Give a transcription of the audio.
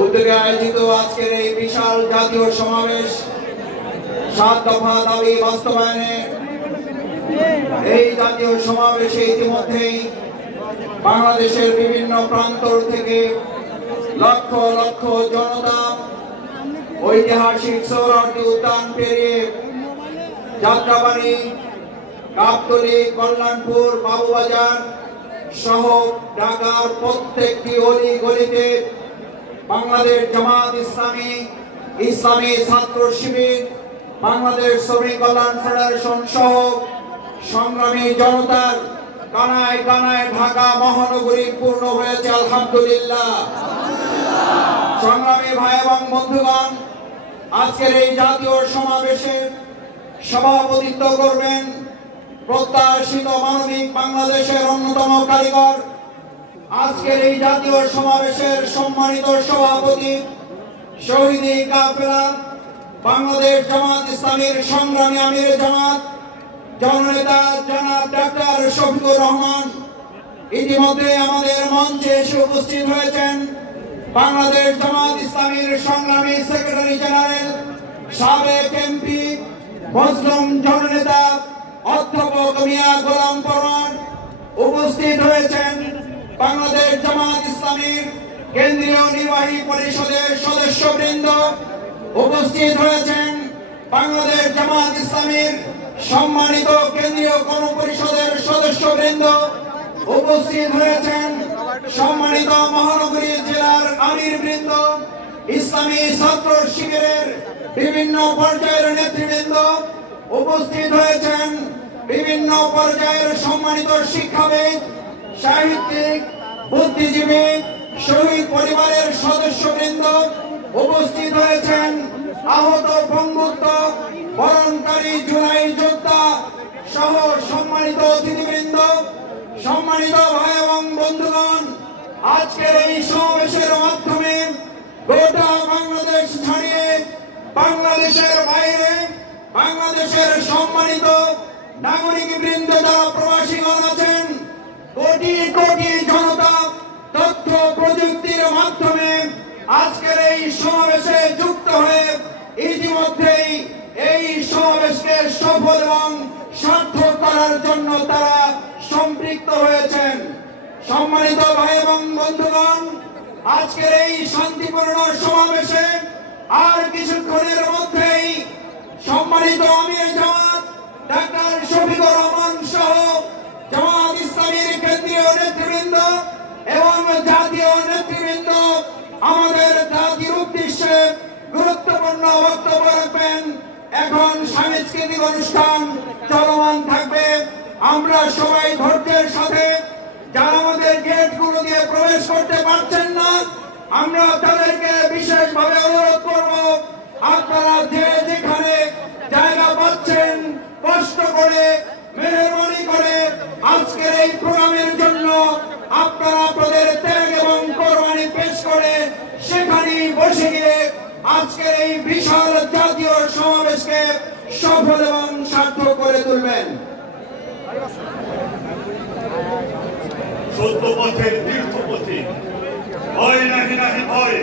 উদ্যোগে আয়োজিত আজকের এই বিশাল জাতীয় সমাবেশ 7 দফা দাবি বাস্তবায়নে এই জাতীয় সমাবেশে ইতিমধ্যেই বাংলাদেশের বিভিন্ন প্রান্তর থেকে লক্ষ লক্ষ জনতা ঐতিহাসিক সোহরাওয়ার্দী উদ্যান পেরিয়ে যাত্রাবাড়ি, গাবতলী, কল্যাণপুর, বাবুবাজার সহ ঢাকার প্রত্যেকটি অলি গলিতে বাংলাদেশ জামাত ইসলামী, ইসলামী ছাত্র শিবির, বাংলাদেশ শ্রমিক কল্যাণ ফেডারেশন সহ সংগ্রামী জনতার কানায় কানায় ঢাকা মহানগরী পূর্ণ হয়েছে আলহামদুলিল্লাহ। সংগ্রামী ভাই এবং বন্ধুগণ, আজকের এই জাতীয় সমাবেশে সভাপতিত্ব করবেন প্রত্যাশিত মানবিক বাংলাদেশের অন্যতম কারিগর, আজকের এই জাতীয় সমাবেশের সম্মানিত সভাপতি, শহীদ কাফেলা বাংলাদেশ জামাত ইসলামীর সংগ্রামী আমির জামাত জননেতা জনাব ডাক্তার শফিকুর রহমান। ইতিমধ্যে আমাদের মঞ্চে এসে উপস্থিত হয়েছেন বাংলাদেশ জামাত ইসলামীর সংগ্রামী সেক্রেটারি জেনারেল, সাবেক এমপি, মুসলিম জননেতা অধ্যাপক মিয়া গোলাম পরোয়ার। উপস্থিত হয়েছেন বাংলাদেশ জামাত ইসলামীর কেন্দ্রীয় নির্বাহী পরিষদের সদস্যবৃন্দ। উপস্থিত হয়েছেন বাংলাদেশ জামাত ইসলামীর সম্মানিত কেন্দ্রীয় কর্মপরিষদের সদস্যবৃন্দ। উপস্থিত হয়েছেন সম্মানিত মহানগরী জেলার আমিরবৃন্দ, ইসলামী ছাত্র শিবিরের বিভিন্ন পর্যায়ের নেতৃবৃন্দ। উপস্থিত হয়েছেন বিভিন্ন পর্যায়ের সম্মানিত শিক্ষাবিদ, সাহিত্যিক, বুদ্ধিজীবী, শহীদ পরিবারের সদস্যবৃন্দ। উপস্থিত হয়েছেন আহত, পঙ্গুত্ব বরণকারী জুলাই যোদ্ধা সহ সম্মানিত অতিথিবৃন্দ। সম্মানিত ভাই এবং বন্ধুগণ, আজকের এই সমাবেশের মাধ্যমে গোটা বাংলাদেশ ছাড়িয়ে বাংলাদেশের বাইরে বাংলাদেশের সম্মানিত নাগরিক বৃন্দ যারা প্রবাসীগণ আছেন, কোটি কোটি জনতা তথ্য প্রযুক্তির মাধ্যমে আজকের এই সমাবেশে যুক্ত হয়ে ইতিমধ্যেই এই সমাবেশকে সফল এবং সার্থক করার জন্য তারা সম্পৃক্ত হয়েছেন। সম্মানিত ভাই এবং বন্ধুগণ, আজকের এই শান্তিপূর্ণ সমাবেশে আর কিছুক্ষণের মধ্যেই সম্মানিত আমির জামাত ডাক্তার শফিকুর রহমান সহ জামাত ইসলামীর কেন্দ্রীয় নেতৃবৃন্দ এবং জাতীয় নেতৃবৃন্দ আমাদের জাতির উদ্দেশ্যে গুরুত্বপূর্ণ বক্তব্য রাখবেন। এখন সাংস্কৃতিক অনুষ্ঠান চলমান থাকবে। আমরা সবাই ধৈর্যের সাথে, যারা আমাদের গেটগুলো দিয়ে প্রবেশ করতে পারছেন না, আমরা তাদেরকে বিশেষভাবে অনুরোধ করব, আপনারা যে যেখানে জায়গা পাচ্ছেন কষ্ট করে, মেহরবানি করে আজকের এই প্রোগ্রামের জন্য আপনারা আপনাদের ত্যাগ এবং কোরবানি পেশ করে সেখানেই বসে গিয়ে আজকের এই বিশাল জাতীয় সমাবেশকে সফল এবং সার্থক করে তুলবেন। সত্য পথের তীর্থ পথে ভয় নাহি নাহি ভয়।